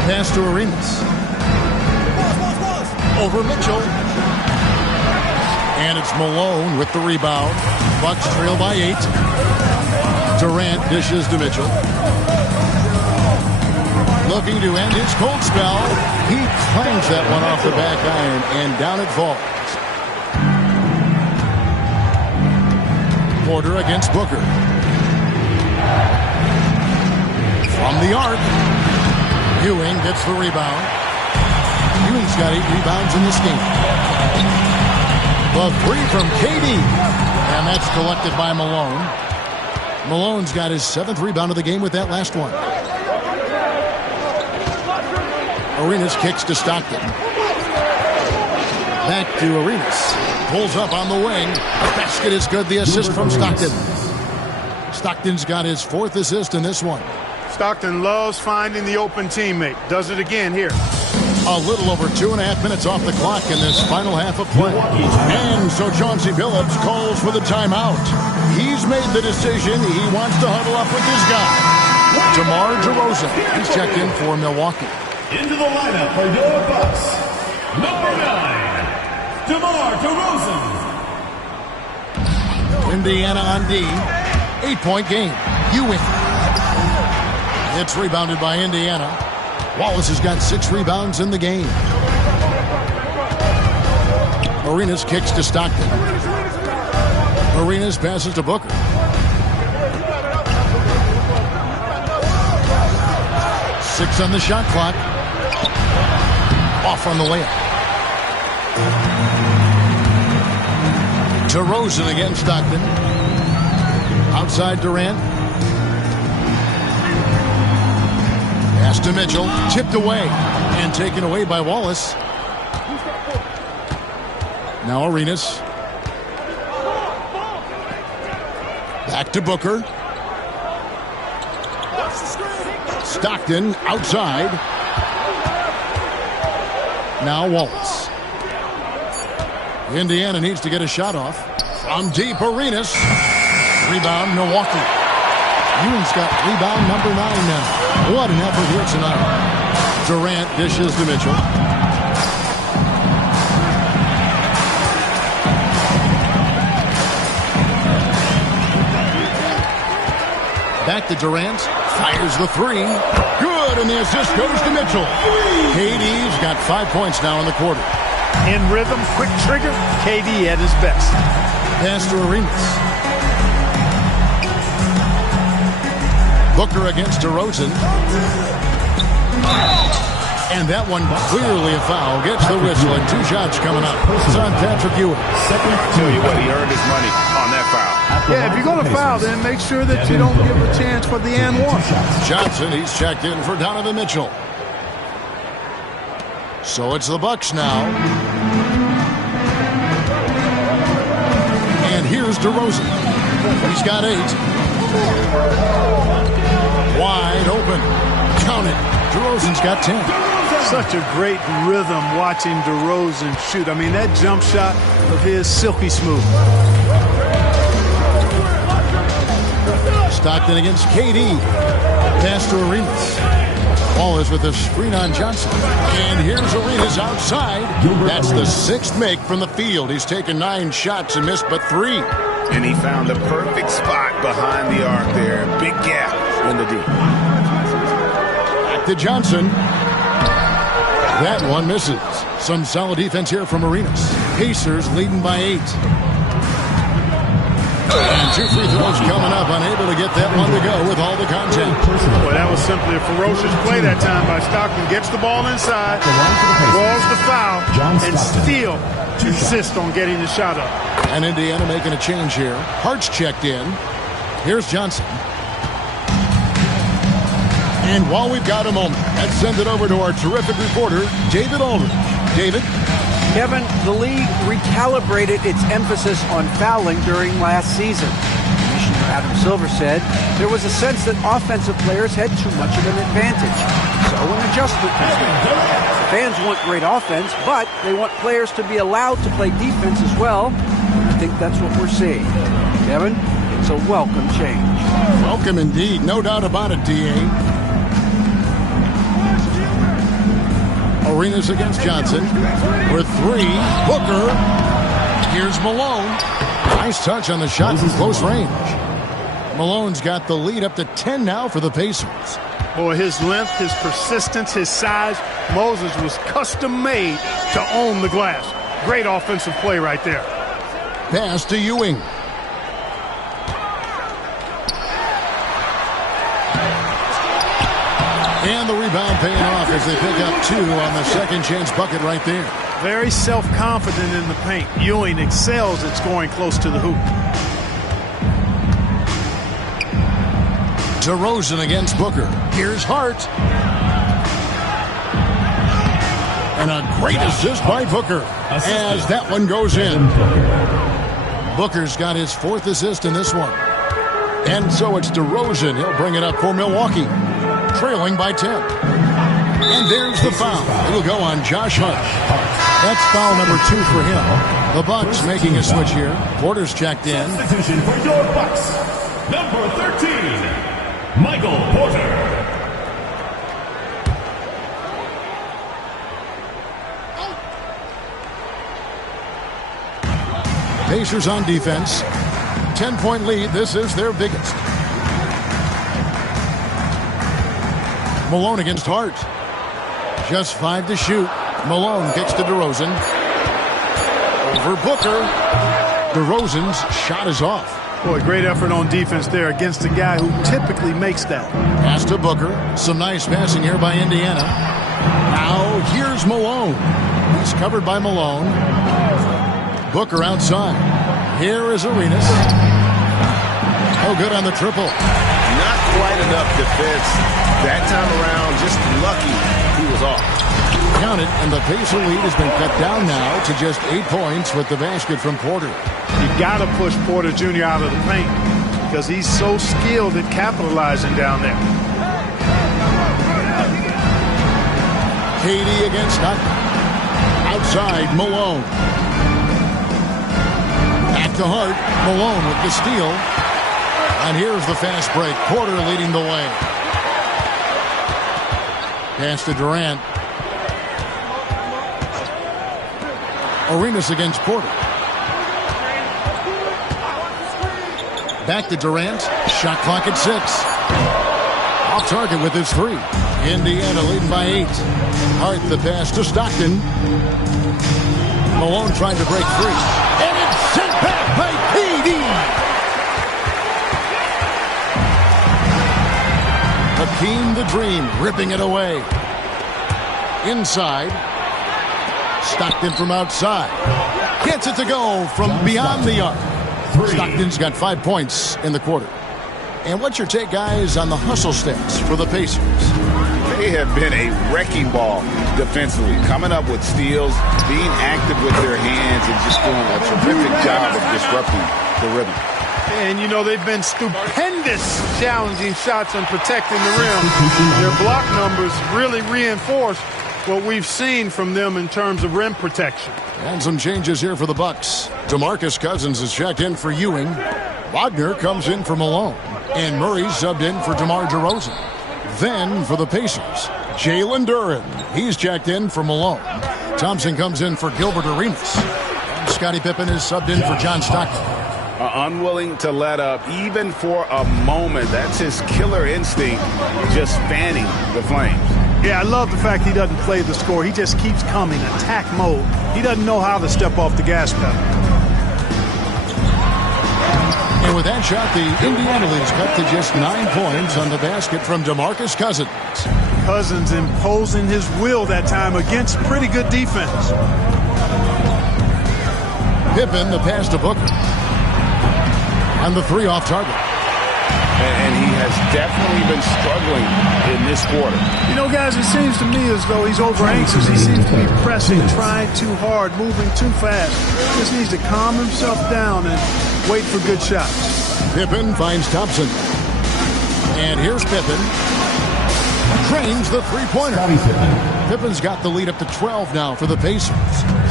Pass to Arenas. Over Mitchell. And it's Malone with the rebound. Bucks trail by 8. Durant dishes to Mitchell. Looking to end his cold spell. He clangs that one off the back iron, and down it falls. Porter against Booker. From the arc. Ewing gets the rebound. Ewing's got 8 rebounds in this game. The 3 from KD. And that's collected by Malone. Malone's got his 7th rebound of the game with that last one. Arenas kicks to Stockton. Back to Arenas. Pulls up on the wing. The basket is good. The assist from Stockton. Stockton's got his 4th assist in this one. Stockton loves finding the open teammate. Does it again here. A little over 2.5 minutes off the clock in this final half of play. And so Chauncey Billups calls for the timeout. He's made the decision. He wants to huddle up with his guy, DeMar DeRozan. He's checked in for Milwaukee. Into the lineup for your Bucks, number 9, DeMar DeRozan. Indiana on D. 8-point game. Ewing. It's rebounded by Indiana. Wallace has got 6 rebounds in the game. Arenas kicks to Stockton. Arenas passes to Booker. Six on the shot clock. Off on the layup. DeRozan against Stockton. Outside Durant. Pass to Mitchell. Tipped away. And taken away by Wallace. Now Arenas. Back to Booker. Stockton outside. Now Wallace. Indiana needs to get a shot off. From deep, Arenas. Rebound, Milwaukee. Ewing's got rebound number 9 now. What an effort here tonight. Durant dishes to Mitchell. Back to Durant. Fires the 3. Good, and the assist goes to Mitchell. KD's got 5 points now in the quarter. In rhythm, quick trigger, KD at his best. Pass to Arenas. Booker against DeRozan. And that one clearly a foul. Gets the whistle and 2 shots coming up. It's on Patrick Ewing. Tell you what, he earned his money on that foul. Yeah, if you're going to foul, then make sure that you don't give a chance for the and one. Johnson, he's checked in for Donovan Mitchell. So it's the Bucks now. And here's DeRozan. He's got 8. Wide open. Count it. DeRozan's got 10. Such a great rhythm watching DeRozan shoot. I mean, that jump shot of his silky smooth. Stockton against KD. Pass to Arenas. Wallace with a screen on Johnson. And here's Arenas outside. That's the 6th make from the field. He's taken 9 shots and missed but 3. And he found the perfect spot behind the arc there. Big gap in the deep. Back to Johnson. That one misses. Some solid defense here from Arenas. Pacers leading by 8. And 2 free throws coming up. Unable to get that one to go with all the contact. Boy, that was simply a ferocious play that time by Stockton. Gets the ball inside, draws the foul, and still insists on getting the shot up. And Indiana making a change here. Hart's checked in. Here's Johnson. And while we've got a moment, let's send it over to our terrific reporter, David Aldridge. David? Kevin, the league recalibrated its emphasis on fouling during last season. Commissioner Adam Silver said there was a sense that offensive players had too much of an advantage. So an adjustment was made. Fans want great offense, but they want players to be allowed to play defense as well. I think that's what we're seeing. Kevin, it's a welcome change. Welcome indeed. No doubt about it, D.A. Arenas against Johnson. For 3, Booker. Here's Malone. Nice touch on the shot from close range. Malone's got the lead up to 10 now for the Pacers. Boy, his length, his persistence, his size. Moses was custom made to own the glass. Great offensive play right there. Pass to Ewing. And the rebound paying off as they pick up 2 on the second chance bucket right there. Very self-confident in the paint. Ewing excels at scoring close to the hoop. DeRozan against Booker. Here's Hart. And a great assist by Booker as that one goes in. Booker's got his 4th assist in this one. And so it's DeRozan. He'll bring it up for Milwaukee, trailing by 10. And there's the foul. It'll go on Josh Hart. That's foul number 2 for him. The Bucks making a switch here. Porter's checked in. Substitution for your Bucks, number 13, Michael Porter. Pacers on defense. 10-point lead. This is their biggest. Malone against Hart. Just 5 to shoot. Malone kicks to DeRozan. Over Booker. DeRozan's shot is off. Boy, great effort on defense there against a guy who typically makes that. Pass to Booker. Some nice passing here by Indiana. Now here's Malone. He's covered by Malone. Booker outside. Here is Arenas. Oh, good on the triple. Not quite enough defense that time around. Just lucky he was off. Count it, and the Pacer lead has been cut down now to just 8 points with the basket from Porter. You got to push Porter Jr. out of the paint because he's so skilled at capitalizing down there. KD against Stockton. Outside, Malone. Back to Hart. Malone with the steal. And here's the fast break. Porter leading the way. Pass to Durant. Arenas against Porter. Back to Durant. Shot clock at 6. Off target with his 3. Indiana leading by 8. Hart the pass to Stockton. Malone trying to break free. And it's sent back by KD. Hakeem the Dream ripping it away. Inside. Stockton from outside. Gets it to go from beyond the arc. Stockton's got 5 points in the quarter. And what's your take, guys, on the hustle stats for the Pacers? They have been a wrecking ball defensively, coming up with steals, being active with their hands, and just doing a terrific job of disrupting the rhythm. And, you know, they've been stupendous challenging shots and protecting the rim. Their block numbers really reinforce what we've seen from them in terms of rim protection. And some changes here for the Bucks. DeMarcus Cousins is checked in for Ewing. Wagner comes in for Malone. And Murray subbed in for DeMar DeRozan. Then for the Pacers, Jalen Duren. He's checked in for Malone. Thompson comes in for Gilbert Arenas. And Scottie Pippen is subbed in for John Stockton. Unwilling to let up even for a moment. That's his killer instinct, just fanning the flames. Yeah, I love the fact he doesn't play the score. He just keeps coming, attack mode. He doesn't know how to step off the gas pedal. And with that shot, the Indiana lead is cut to just 9 points on the basket from DeMarcus Cousins. Cousins imposing his will that time against pretty good defense. Pippen, the pass to Booker. And the 3 off target. And he has definitely been struggling in this quarter. You know, guys, it seems to me as though he's over anxious. He seems to be pressing, trying too hard, moving too fast. He just needs to calm himself down and wait for good shots. Pippen finds Thompson. And here's Pippen. Trains the three-pointer. Pippen's got the lead up to 12 now for the Pacers.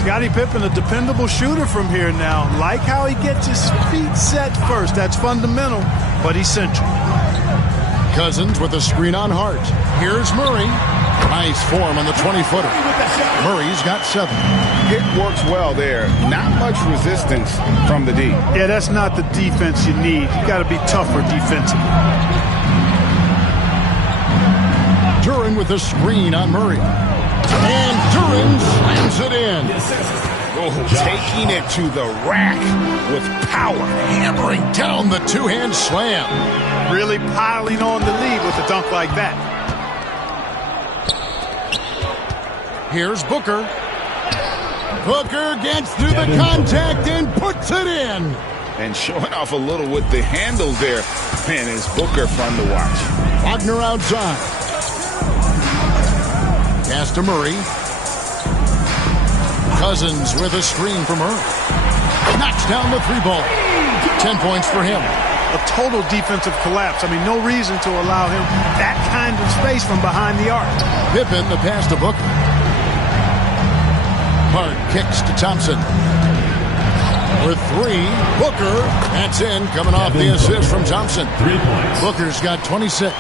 Scottie Pippen, a dependable shooter from here now. Like how he gets his feet set first. That's fundamental, but essential. Cousins with a screen on Hart. Here's Murray. Nice form on the 20-footer. Murray's got 7. It works well there. Not much resistance from the D. Yeah, that's not the defense you need. You got to be tougher defensively. Duren with a screen on Murray. And Duren slams it in. Oh, taking it to the rack with power. Hammering down the two-hand slam. Really piling on the lead with a dunk like that. Here's Booker. Booker gets through the contact and puts it in. And showing off a little with the handles there. Man, is Booker fun to watch. Wagner outside. Pass to Murray. Cousins with a screen from Murray. Knocks down the 3-ball. 10 points for him. A total defensive collapse. I mean, no reason to allow him that kind of space from behind the arc. Pippen, the pass to Booker. Hart kicks to Thompson. With 3, Booker. That's in, coming off the assist from Thompson. 3 points. Booker's got 26.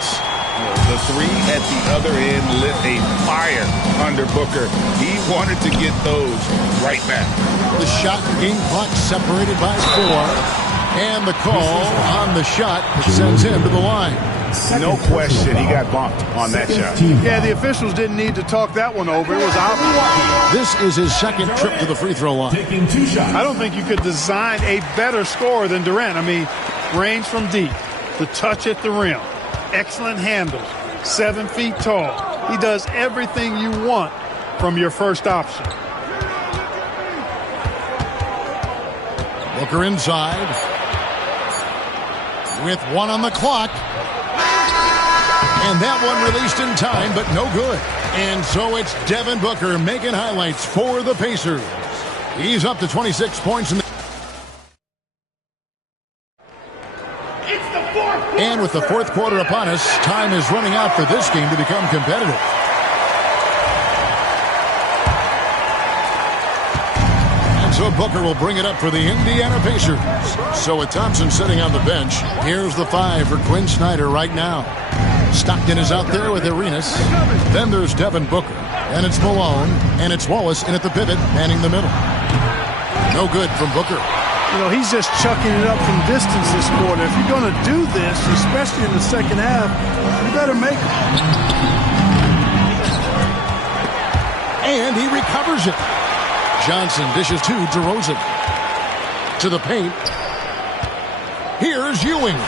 The 3 at the other end lit a fire under Booker. He wanted to get those right back. The shot and game clock separated by 4. And the call on the shot that sends him to the line. No question, he got bumped on that shot. Yeah, the officials didn't need to talk that one over. It was obvious. This is his second trip to the free throw line. Taking 2 shots. I don't think you could design a better scorer than Durant. I mean, range from deep, the touch at the rim, excellent handles, 7 feet tall. He does everything you want from your first option. Booker inside with 1 on the clock. And that one released in time, but no good. And so it's Devin Booker making highlights for the Pacers. He's up to 26 points in the And with the fourth quarter upon us, time is running out for this game to become competitive. And so Booker will bring it up for the Indiana Pacers. So with Thompson sitting on the bench, here's the 5 for Quinn Snyder right now. Stockton is out there with Arenas. Then there's Devin Booker. And it's Malone. And it's Wallace in at the pivot, manning the middle. No good from Booker. You know, he's just chucking it up from distance this quarter. If you're going to do this, especially in the second half, you better make it. And he recovers it. Johnson dishes to DeRozan. To the paint. Here's Ewing.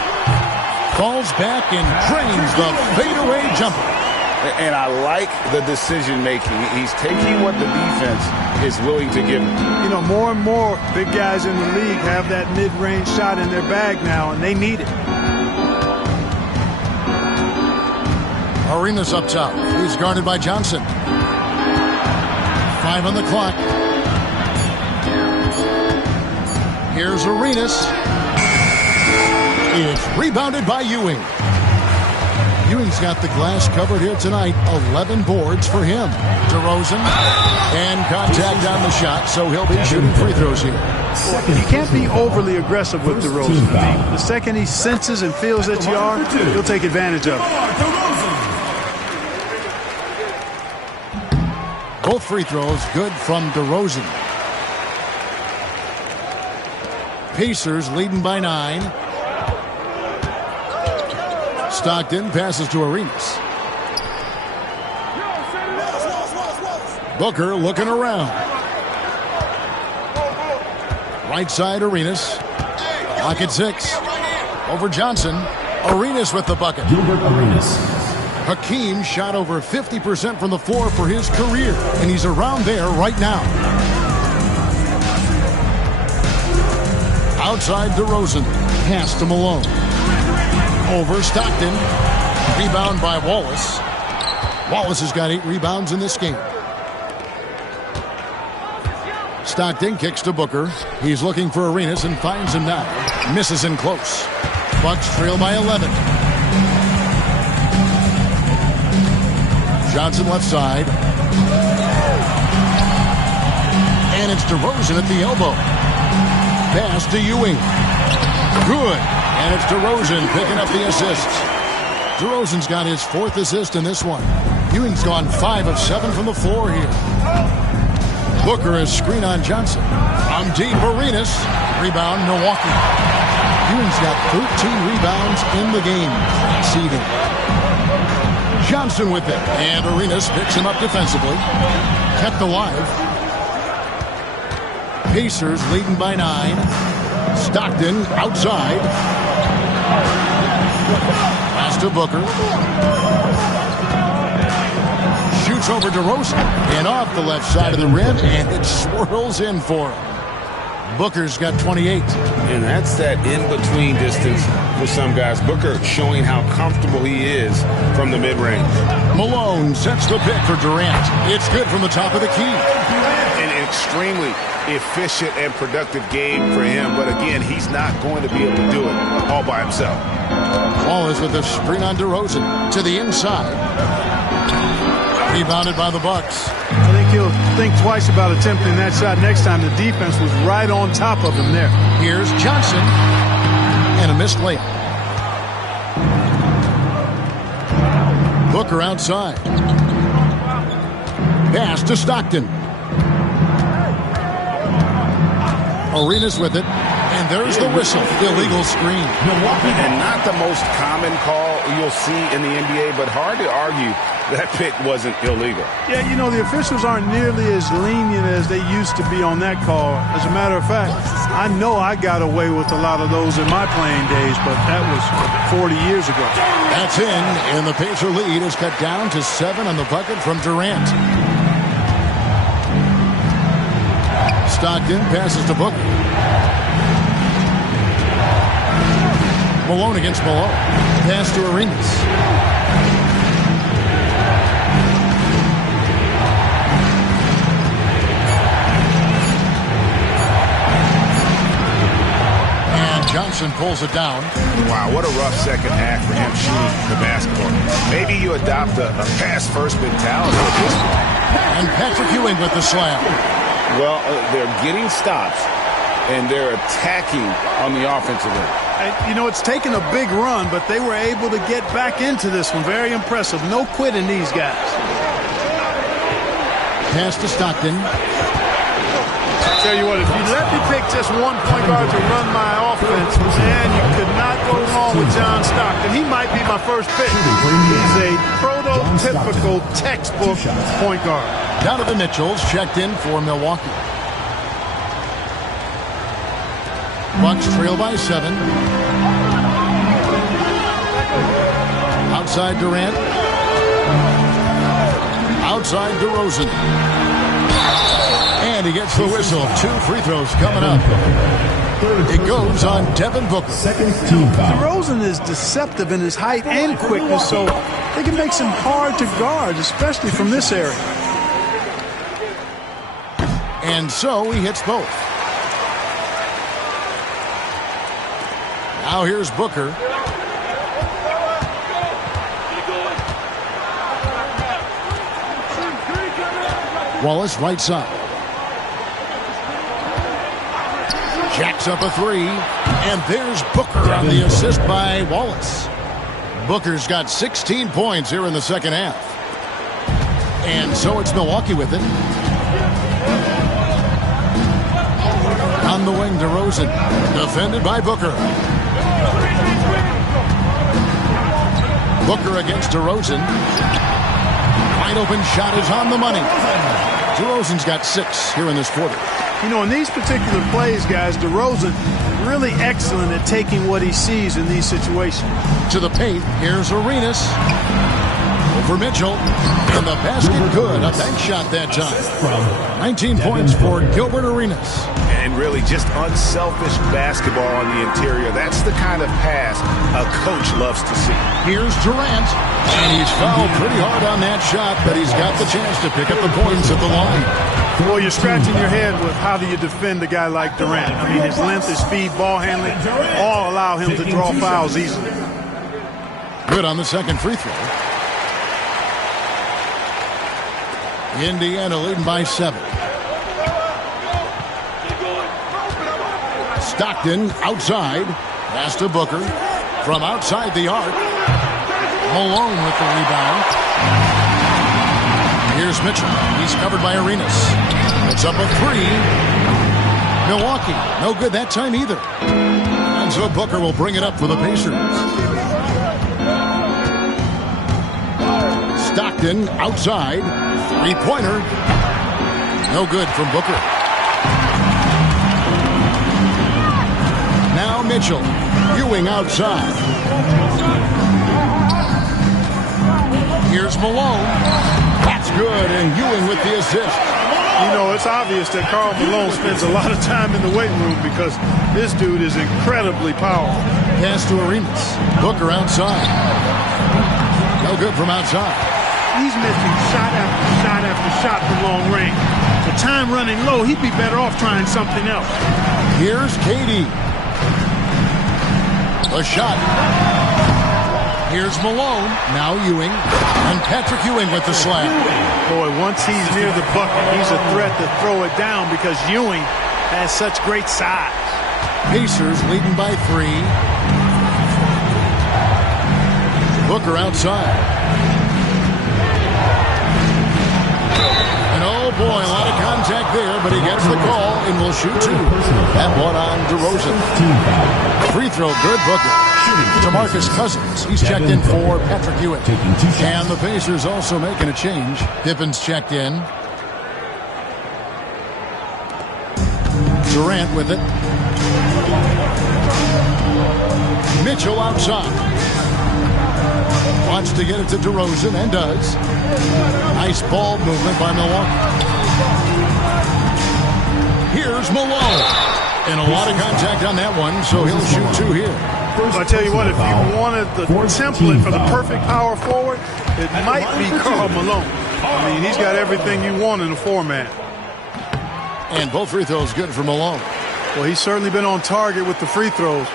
Falls back and drains the fadeaway jumper. And I like the decision-making. He's taking what the defense is willing to give him. You know, more and more big guys in the league have that mid-range shot in their bag now, and they need it. Arenas up top. He's guarded by Johnson. 5 on the clock. Here's Arenas. It's rebounded by Ewing. Ewing's got the glass covered here tonight. 11 boards for him. DeRozan. And contact on the shot, so he'll be shooting free throws here. You can't be overly aggressive with DeRozan. The second he senses and feels that you are, he'll take advantage of it. Both free throws good from DeRozan. Pacers leading by 9. Stockton passes to Arenas. Booker looking around. Right side Arenas. Lock at 6. Over Johnson. Arenas with the bucket. Gilbert Arenas. Hakeem shot over 50% from the floor for his career, and he's around there right now. Outside DeRozan. Pass to Malone. Over Stockton. Rebound by Wallace. Wallace has got 8 rebounds in this game. Stockton kicks to Booker. He's looking for Arenas and finds him now. Misses in close. Bucks trail by 11. Johnson left side. And it's DeRozan at the elbow. Pass to Ewing. Good. And it's DeRozan picking up the assist. DeRozan's got his 4th assist in this one. Ewing's gone 5 of 7 from the floor here. Booker is screen on Johnson. From deep, Arenas. Rebound, Milwaukee. Ewing's got 13 rebounds in the game. Seeding. Johnson with it. And Arenas picks him up defensively. Kept alive. Pacers leading by 9. Stockton outside. Pass to Booker. Shoots over DeRozan. And off the left side of the rim. And it swirls in for him. Booker's got 28. And that's that in-between distance for some guys. Booker showing how comfortable he is from the mid-range. Malone sets the pick for Durant. It's good from the top of the key. An extremely efficient and productive game for him. But again, he's not going to be able to do it all by himself. Wallace with a screen on DeRozan to the inside. Rebounded by the Bucks. I think he'll think twice about attempting that shot next time. The defense was right on top of him there. Here's Johnson. And a missed layup. Booker outside. Pass to Stockton. Arenas with it. And there's the whistle. Illegal screen. And not the most common call you'll see in the NBA, but hard to argue that pick wasn't illegal. Yeah, you know, the officials aren't nearly as lenient as they used to be on that call. As a matter of fact, I know I got away with a lot of those in my playing days, but that was 40 years ago. That's in, and the Pacer lead is cut down to 7 on the bucket from Durant. Stockton passes to Booker. Malone against Malone. Pass to Arenas. And Johnson pulls it down. Wow, what a rough second half for him shooting the basketball. Maybe you adopt a pass-first mentality at this point. And Patrick Ewing with the slam. Well, they're getting stops, and they're attacking on the offensive end. You know, it's taken a big run, but they were able to get back into this one. Very impressive. No quitting these guys. Pass to Stockton. I'll tell you what, if you let me pick just one point guard to run my offense, man, you could not go wrong with John Stockton. He might be my first pick. He's a prototypical textbook point guard. Donovan Mitchell's checked in for Milwaukee. Bucks trail by 7. Outside Durant. Outside DeRozan. And he gets the whistle. 2 free throws coming up. It goes on Devin Booker. DeRozan is deceptive in his height and quickness, so they can make him hard to guard, especially from this area. And so he hits both. Now here's Booker. Wallace right side. Jacks up a 3. And there's Booker on the assist by Wallace. Booker's got 16 points here in the second half. And so it's Milwaukee with it. On the wing, DeRozan. Defended by Booker. Booker against DeRozan. Wide open shot is on the money. DeRozan's got 6 here in this quarter. You know, in these particular plays, guys, DeRozan really excellent at taking what he sees in these situations. To the paint, here's Arenas. Over Mitchell. And the basket good. A bank shot that time. 19 points for Gilbert Arenas. And really just unselfish basketball on the interior. That's the kind of pass a coach loves to see. Here's Durant. And he's fouled pretty hard on that shot, but he's got the chance to pick up the points at the line. Well, you're scratching your head with how do you defend a guy like Durant. I mean, his length, his speed, ball handling, all allow him to draw fouls easily. Good on the second free throw. Indiana leading by 7. Stockton outside. Pass to Booker. From outside the arc. Malone with the rebound. Here's Mitchell. He's covered by Arenas. It's up a 3. Milwaukee. No good that time either. And so Booker will bring it up for the Pacers. Stockton outside. 3-pointer. No good from Booker. Now Mitchell. Ewing outside. Here's Malone. That's good, and Ewing with the assist. You know, it's obvious that Karl Malone spends a lot of time in the weight room because this dude is incredibly powerful. Pass to Arenas. Booker outside. No good from outside. He's missing shot after shot after shot from long range. With time running low, he'd be better off trying something else. Here's KD. A shot. Here's Malone. Now Ewing. And Patrick Ewing with the slam. Boy, once he's near the bucket, he's a threat to throw it down because Ewing has such great size. Pacers leading by 3. Booker outside. And oh boy, a lot of contact there, but he gets the call and will He'll shoot 2. That one on DeRozan. Free throw good, Booker. DeMarcus Cousins. He's checked in for Patrick Ewing. And the Pacers also making a change. Pippen's checked in. Durant with it. Mitchell outside. Wants to get it to DeRozan and does. Nice ball movement by Milwaukee. Here's Malone. And a lot of contact on that one, so he'll shoot 2 here. I tell you what, if you wanted the template for the perfect power forward, it might be Karl Malone. I mean, he's got everything you want in a 4-man. And both free throws good for Malone. Well, he's certainly been on target with the free throws.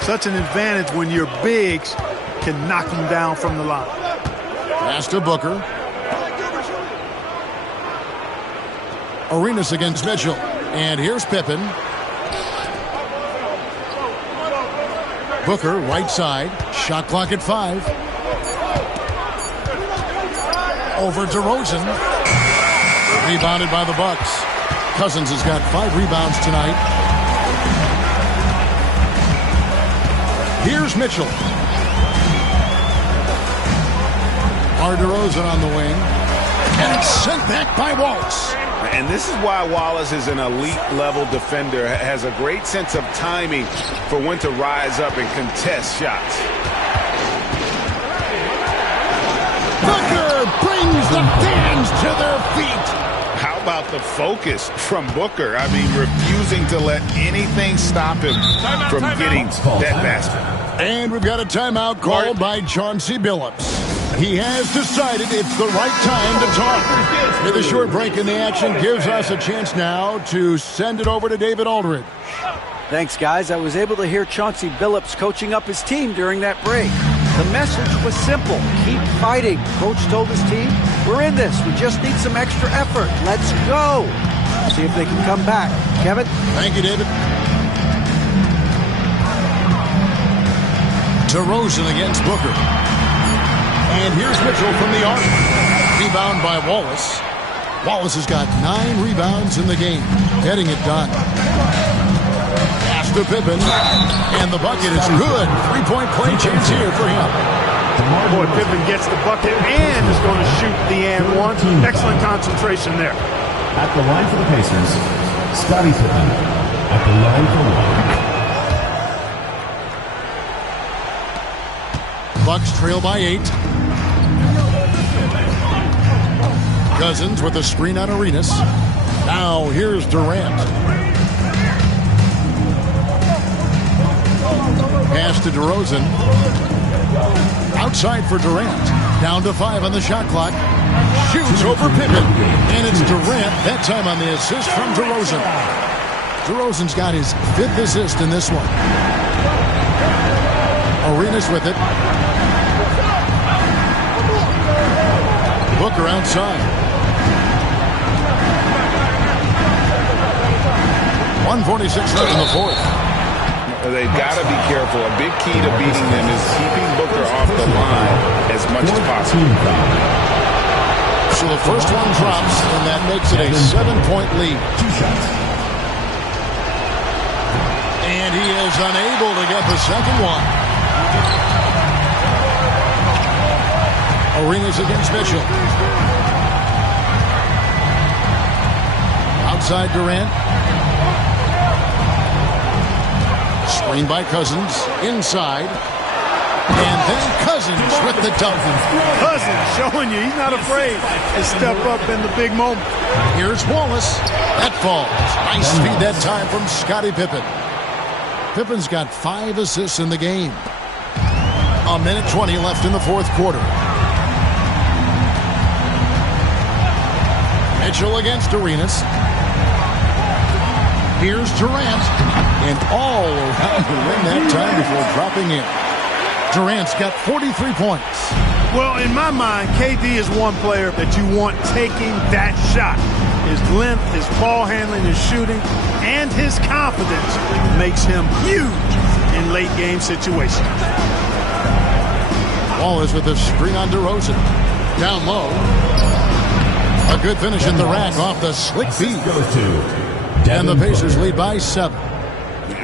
Such an advantage when your bigs can knock him down from the line. Pass to Booker. Arenas against Mitchell. And here's Pippen. Booker, right side. Shot clock at 5. Over DeRozan. Rebounded by the Bucks. Cousins has got 5 rebounds tonight. Here's Mitchell. DeRozan on the wing. And it's sent back by Wallace. And this is why Wallace is an elite-level defender, has a great sense of timing for when to rise up and contest shots. Booker brings the fans to their feet. How about the focus from Booker? I mean, refusing to let anything stop him from getting that basket. And we've got a timeout called by Chauncey Billups. He has decided it's the right time to talk. With a short break in the action gives us a chance now to send it over to David Aldridge. Thanks, guys. I was able to hear Chauncey Billups coaching up his team during that break. The message was simple. Keep fighting. Coach told his team, we're in this. We just need some extra effort. Let's go. See if they can come back. Kevin? Thank you, David. DeRozan against Booker. And here's Mitchell from the arc. Rebound by Wallace. Wallace has got 9 rebounds in the game. Getting it done. Pass to Pippen. And the bucket is good. 3-point play chance here for him. Boy, Pippen gets the bucket and is going to shoot the and one. Excellent concentration there. At the line for the Pacers, Scottie Pippen. At the line for 1. Bucks trail by 8. Cousins with a screen on Arenas. Now here's Durant. Pass to DeRozan. Outside for Durant. Down to 5 on the shot clock. Shoots over Pippen. And it's Durant, that time on the assist from DeRozan. DeRozan's got his 5th assist in this one. Arenas with it. Booker outside. 1:46 left in the 4th. They've got to be careful. A big key to beating them is keeping Booker off the line as much as possible. So the first one drops, and that makes it a 7-point lead. And he is unable to get the second one. Arenas against Mitchell. Outside Durant. Screen by Cousins. Inside. And then Cousins with the dunk. Cousins showing you he's not afraid to step up in the big moment. Here's Wallace. That falls. Nice feed that time from Scottie Pippen. Pippen's got 5 assists in the game. 1:20 left in the 4th quarter. Mitchell against Arenas. Here's Durant. And all around the rim that time before dropping in. Durant's got 43 points. Well, in my mind, KD is one player that you want taking that shot. His length, his ball handling, his shooting, and his confidence makes him huge in late-game situations. Wallace with a screen on DeRozan. Down low. A good finish in the rack off the slick feed. Goes to And the Pacers lead by 7.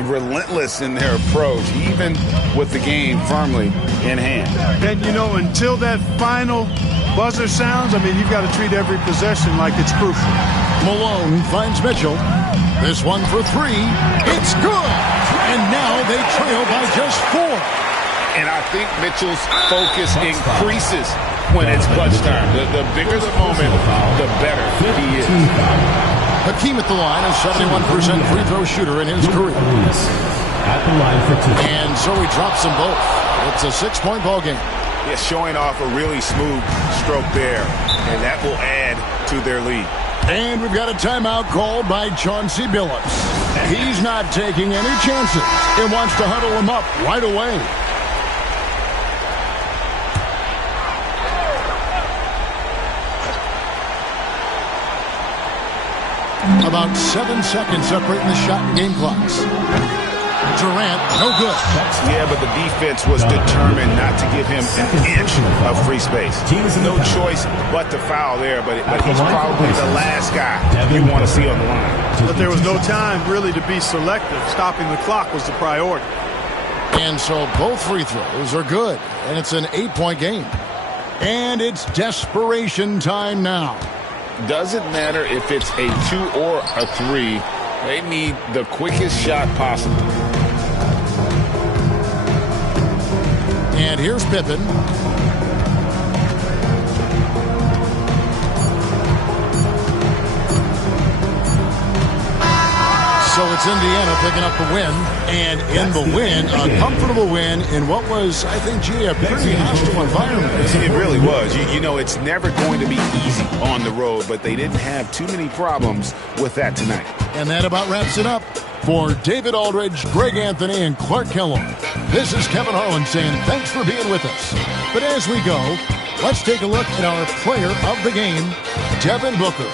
Relentless in their approach, even with the game firmly in hand. And, you know, until that final buzzer sounds, I mean, you've got to treat every possession like it's crucial. Malone finds Mitchell. This one for 3. It's good. And now they trail by just 4. And I think Mitchell's focus increases when it's clutch time. The bigger the moment, the better he is. Hakeem at the line, a 71% free throw shooter in his career. At the line for 2. And so he drops them both. It's a 6-point ball game. Yeah, showing off a really smooth stroke there, and that will add to their lead. And we've got a timeout called by Chauncey Billups. He's not taking any chances and wants to huddle him up right away. About 7 seconds separating the shot and game clocks. Durant, no good. Yeah, but the defense was determined not to give him an inch of free space. No choice but to foul there, but he's probably the last guy you want to see on the line. But there was no time really to be selective. Stopping the clock was the priority. And so both free throws are good, and it's an 8-point game. And it's desperation time now. Doesn't matter if it's a 2 or a 3. They need the quickest shot possible. And here's Pippen. So it's Indiana picking up the win. And in the win, a comfortable win in what was, I think, a pretty hostile environment. It really was. You know, it's never going to be easy on the road, but they didn't have too many problems with that tonight. And that about wraps it up. For David Aldridge, Greg Anthony, and Clark Kellogg, this is Kevin Harlan saying thanks for being with us. But as we go, let's take a look at our player of the game, Devin Booker.